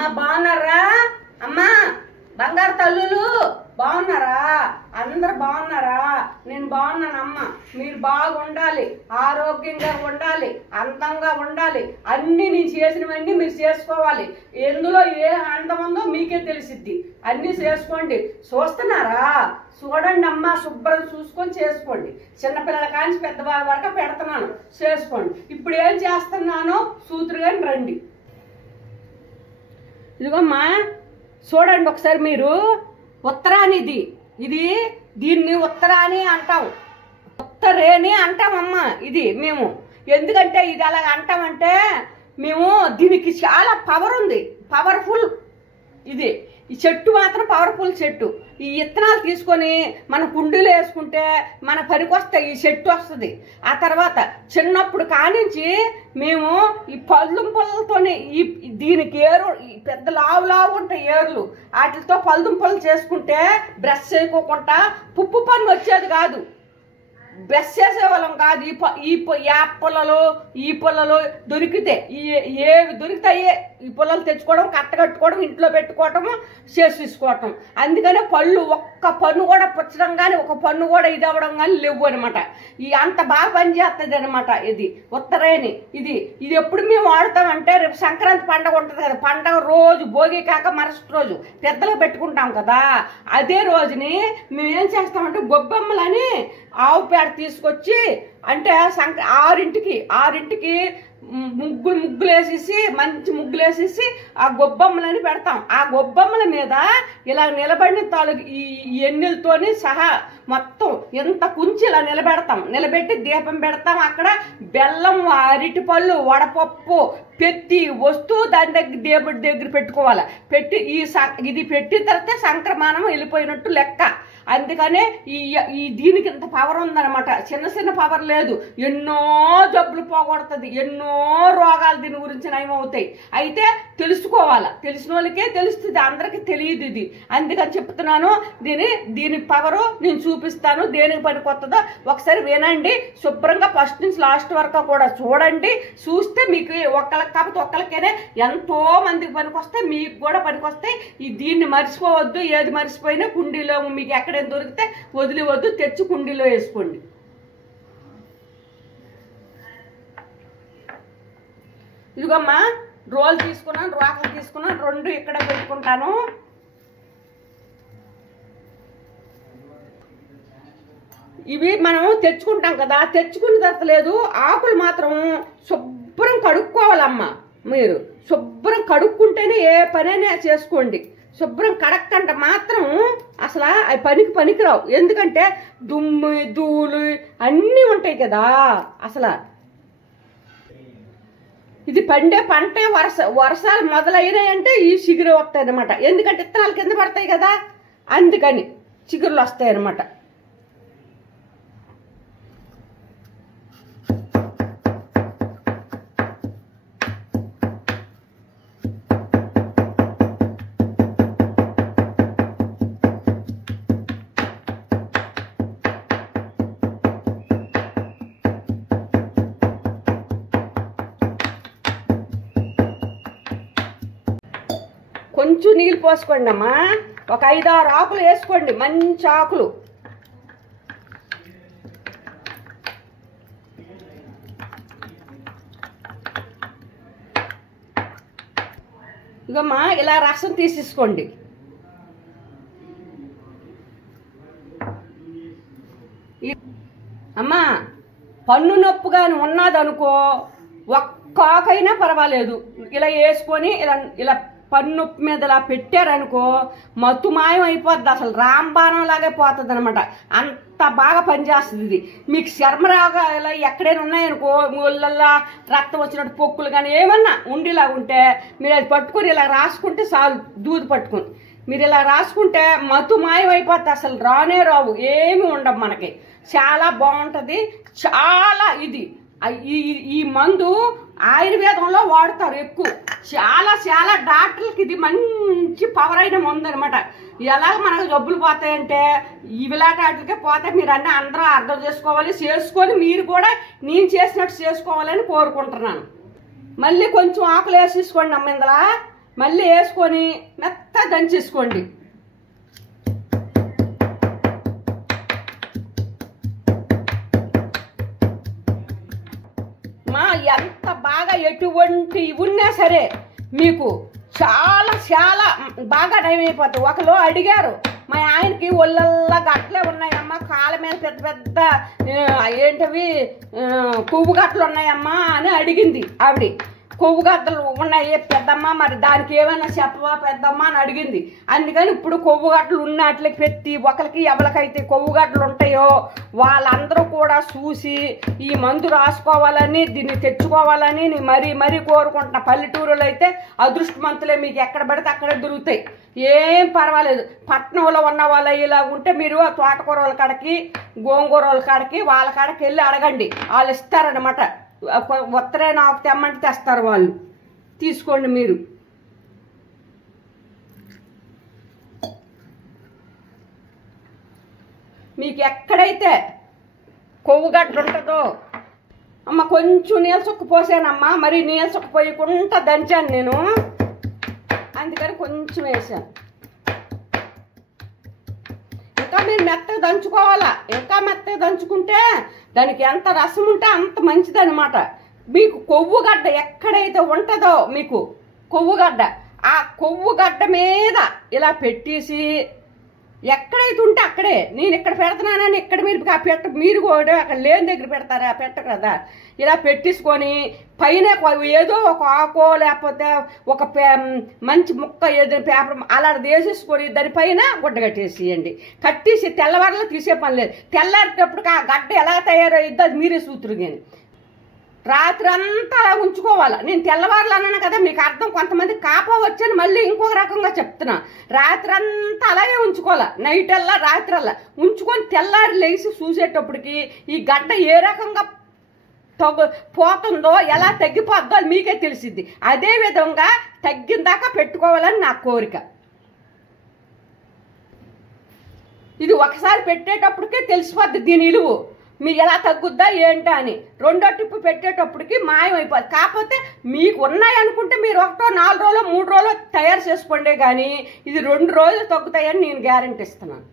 అమ్మ బాగున్నారా? అమ్మా బంగారు తల్లులు బాగున్నారా? అందరు బాగున్నారా? నేను బాగున్నానమ్మా. మీరు బాగుండాలి, ఆరోగ్యంగా ఉండాలి, అందంగా ఉండాలి. అన్ని నేను చేసినవన్నీ మీరు చేసుకోవాలి. ఎందులో ఏ అందం ఉందో మీకే తెలిసిద్ది. అన్నీ చేసుకోండి. చూస్తున్నారా? చూడండి అమ్మా, శుభ్రం చూసుకొని చేసుకోండి. చిన్నపిల్లల కాంచి పెద్దవాళ్ళ వరకు పెడుతున్నాను, చేసుకోండి. ఇప్పుడు ఏం చేస్తున్నానో సూత్రుగాని రండి. ఇదిగోమ్మా చూడండి ఒకసారి. మీరు ఉత్తరానిది, ఇది దీన్ని ఉత్తరాని అంటాం, ఉత్తరేని అంటామమ్మా. ఇది మేము ఎందుకంటే ఇది అలాగ అంటామంటే మేము దీనికి చాలా పవర్ ఉంది, పవర్ఫుల్. ఇది ఈ చెట్టు మాత్రం పవర్ఫుల్ చెట్టు. ఈ విత్తనాలు తీసుకొని మన కుండీలో వేసుకుంటే మన పనికొస్తాయి. ఈ చెట్టు వస్తుంది. ఆ తర్వాత చిన్నప్పుడు కానించి మేము ఈ పళ్ళుంపలతోనే దీనికి ఏరు పెద్ద లావు ఉంటాయి ఏర్లు, వాటితో పళ్ళుంపలు చేసుకుంటే బ్రష్ చేయకోకుండా పుప్పు పన్ను వచ్చేది కాదు, బ్రష్ చేసేవాళ్ళం కాదు. ఈ పుల్లలు ఈ పుల్లలు దొరికితే ఏవి దొరుకుతాయే ఈ పుల్లలు తెచ్చుకోవడం, కట్టగట్టుకోవడం, ఇంట్లో పెట్టుకోవటము, చేసేసుకోవటం. అందుకనే పళ్ళు ఒక్క పన్ను కూడా పుచ్చడం కానీ ఒక పన్ను కూడా ఇది అవ్వడం కానీ లేవు అనమాట. ఈ అంత బాగా పనిచేస్తుంది అనమాట. ఇది ఉత్తరేని. ఇది ఎప్పుడు మేము వాడతామంటే రేపు సంక్రాంతి పండుగ ఉంటుంది కదా, పండగ రోజు భోగి కాక మరుసటి రోజు పెద్దలు పెట్టుకుంటాం కదా, అదే రోజుని మేము ఏం చేస్తామంటే గొబ్బెమ్మలని ఆవు పేడ తీసుకొచ్చి అంటే 6ంటికి ముగ్గులు వేసేసి మంచి ముగ్గులు వేసేసి ఆ గొబ్బమ్మలని పెడతాం. ఆ గొబ్బమ్మల మీద ఇలా నిలబడిన తాలూకు ఈ ఎన్నెలతోని సహా మొత్తం ఎంత కుంచి ఇలా నిలబెట్టి దీపం పెడతాం. అక్కడ బెల్లం, అరటిపళ్ళు, వడపప్పు పెట్టి వస్తువు దాని దేవుడి దగ్గర పెట్టుకోవాలి. ఇది పెట్టిన తర్వాత సంక్రమణం వెళ్ళిపోయినట్టు లెక్క. అందుకనే దీనికి ఇంత పవర్ ఉందన్నమాట. చిన్న పవర్ లేదు. ఎన్నో జబ్బులు పోగొడుతుంది, ఎన్నో రోగాలు దీని గురించి నయమవుతాయి. అయితే తెలుసుకోవాలా, తెలిసిన వాళ్ళకే తెలుస్తుంది, అందరికీ తెలియదు ఇది. అందుకని చెప్తున్నాను. దీని పవరు నేను చూపిస్తాను. దేనికి పనికొస్తుందో ఒకసారి వినండి. శుభ్రంగా ఫస్ట్ నుంచి లాస్ట్ వరకు కూడా చూడండి. చూస్తే మీకు ఒక్కళ్ళకి కాకపోతే ఒక్కరికైనా ఎంతో మందికి పనికొస్తాయి, మీకు కూడా పనికొస్తాయి. దీన్ని మర్చిపోవద్దు. ఏది మర్చిపోయినా కుండీలో మీకు ఎక్కడైనా దొరికితే వదిలివద్దు, తెచ్చి కుండీలో వేసుకోండి. ఇదిగోమ్మా రోలు తీసుకున్నాను, రోకలు తీసుకున్నాను, 2 ఇక్కడ పెట్టుకుంటాను. ఇవి మనం తెచ్చుకుంటాం కదా, తెచ్చుకున్న తర్వాత లేదు ఆకులు మాత్రం శుభ్రం కడుక్కోవాలమ్మా. మీరు శుభ్రం కడుక్కుంటేనే ఏ పనైనా చేసుకోండి. శుభ్రం కడక్కంటే మాత్రం అసలు అవి పనికిరావు. ఎందుకంటే దుమ్ము ధూళి అన్నీ ఉంటాయి కదా. అసలు ఇది పండే పంటే వర్షాలు మొదలైనాయంటే ఈ చిగురు వస్తాయి అన్నమాట. ఎందుకంటే విత్తనాలు కింద పడతాయి కదా, అందుకని చిగురులు వస్తాయి అన్నమాట. కొంచెం నీళ్ళు పోసుకోండి అమ్మా. ఒక 5-6 ఆకులు వేసుకోండి, మంచి ఆకులు. ఇగమ్మా ఇలా రసం తీసేసుకోండి. అమ్మా పన్ను నొప్పు కానీ ఉన్నదనుకో ఒక్క ఆకైనా పర్వాలేదు, ఇలా వేసుకొని ఇలా పన్ను మీద ఇలా పెట్టారనుకో మత్తు మాయం అయిపోద్ది. అసలు రాంబాణం లాగే పోతుంది అనమాట. అంత బాగా పనిచేస్తుంది ఇది. మీకు చర్మరోగాలు ఎక్కడైనా ఉన్నాయనుకో, ముళ్ళల్లో రక్తం వచ్చినట్టు పొక్కులు కానీ ఏమన్నా ఉండేలాగా ఉంటే మీరు అది పట్టుకొని ఇలా రాసుకుంటే చాలు. దూది పట్టుకుని మీరు ఇలా రాసుకుంటే మత్తు మాయం అయిపోద్ది. అసలు రానే రావు, ఏమి ఉండవు మనకి. చాలా బాగుంటుంది. చాలా ఇది ఈ మందు ఆయుర్వేదంలో వాడతారు ఎక్కువ. చాలా డాక్టర్లకి ఇది మంచి పవర్ అయిన మందు అనమాట. ఎలాగ మనకు జబ్బులు పోతాయంటే ఇవిలాంటి వాటికే పోతే మీరు అన్నీ అందరూ అర్థం చేసుకోవాలి, చేసుకొని మీరు కూడా నేను చేసినట్టు చేసుకోవాలని కోరుకుంటున్నాను. మళ్ళీ కొంచెం ఆకులు వేసేసుకోండి అమ్మ. ఇందులో మళ్ళీ వేసుకొని మెత్త దంచేసుకోండి. ఎంత బాగా ఎటువంటి ఉన్నా సరే మీకు చాలా చాలా బాగా టైం అయిపోతుంది. ఒకరు అడిగారు, మా ఆయనకి ఒళ్ళల్లా గట్లే ఉన్నాయమ్మా, కాళ్ళ మీద పెద్ద పెద్ద ఏంటవి కొవ్వు గట్లు ఉన్నాయమ్మా అని అడిగింది ఆవిడ. కొవ్వు గడ్డలు ఉన్నాయి పెద్దమ్మ, మరి దానికి ఏమైనా చెప్పవా పెద్దమ్మ అని అడిగింది. అందుకని ఇప్పుడు కొవ్వు గడ్డలు ఉన్నట్లకి పెట్టి ఒకరికి ఎవరికైతే కొవ్వు గడ్డలు ఉంటాయో వాళ్ళందరూ కూడా చూసి ఈ మందు రాసుకోవాలని దీన్ని తెచ్చుకోవాలని మరీ మరీ కోరుకుంటున్నా. పల్లెటూరులో అయితే అదృష్టవంతులే, మీకు ఎక్కడ పడితే అక్కడే దొరుకుతాయి, ఏం పర్వాలేదు. పట్టణంలో ఉన్న వాళ్ళు ఇలా ఉంటే మీరు ఆ తోటకూర వాళ్ళ కాడకి గోంగూర వాళ్ళ కాడకి వాళ్ళ కాడకి వెళ్ళి అడగండి, వాళ్ళు ఇస్తారనమాట. ఉత్తరే నాకు తెమ్మంటే తెస్తారు వాళ్ళు, తీసుకోండి మీరు. మీకు ఎక్కడైతే కొవ్వుగడ్డలు ఉంటుందో అమ్మ కొంచెం నీళ్ళ చుక్క పోసానమ్మా, మరి నీళ్ళ చుక్క పోయకుండా దంచాను నేను, అందుకని కొంచెం వేసాను. ఇంకా మీరు మెత్తగా దంచుకోవాలా, ఇంకా మెత్తగా దంచుకుంటే దానికి ఎంత రసం ఉంటే అంత మంచిదనమాట. మీకు కొవ్వుగడ్డ ఎక్కడైతే ఉంటుందో మీకు కొవ్వుగడ్డ, ఆ కొవ్వుగడ్డ మీద ఇలా పెట్టేసి ఎక్కడైతే ఉంటే అక్కడే, నేను ఇక్కడ పెడుతున్నానని ఇక్కడ మీరు కూడా అక్కడ లేని దగ్గర పెడతారా, పెట్టరు కదా. ఇలా పెట్టేసుకొని పైన ఏదో ఒక ఆకో లేకపోతే ఒక మంచి ముక్క ఏదైనా పేపర్ అలా వేసేసుకొని దానిపైన గుడ్డ కట్టేసేయండి. కట్టేసి తెల్లవారులో తీసే పని లేదు. తెల్లారేటప్పటికి ఆ గడ్డ ఎలా తయారయ్యిద్దో అది మీరే సూత్రు. కానీ రాత్రి అంతా అలా ఉంచుకోవాలి. నేను తెల్లవారులు అన్నాను కదా, మీకు అర్థం. కొంతమంది కాపా వచ్చని మళ్ళీ ఇంకొక రకంగా చెప్తున్నా. రాత్రి అంతా అలాగే ఉంచుకోవాలి, నైట్ అల్లా రాత్రి అల్లా ఉంచుకొని తెల్లారి లేచి చూసేటప్పటికి ఈ గడ్డ ఏ రకంగా పోతుందో ఎలా తగ్గిపోద్దో అది మీకే తెలిసిద్ది. అదేవిధంగా తగ్గిన దాకా పెట్టుకోవాలని నా కోరిక. ఇది ఒకసారి పెట్టేటప్పటికే తెలిసిపోద్ది దీని విలువ, మీరు ఎలా తగ్గుద్దా ఏంటా అని. రెండో టిప్పు పెట్టేటప్పటికి మాయమైపోద్ది. కాకపోతే మీకు ఉన్నాయనుకుంటే మీరు 1 4 రోజులు 3 రోజులు తయారు చేసుకోండి, కానీ ఇది 2 రోజులు తగ్గుతాయని నేను గ్యారెంటీ ఇస్తున్నాను.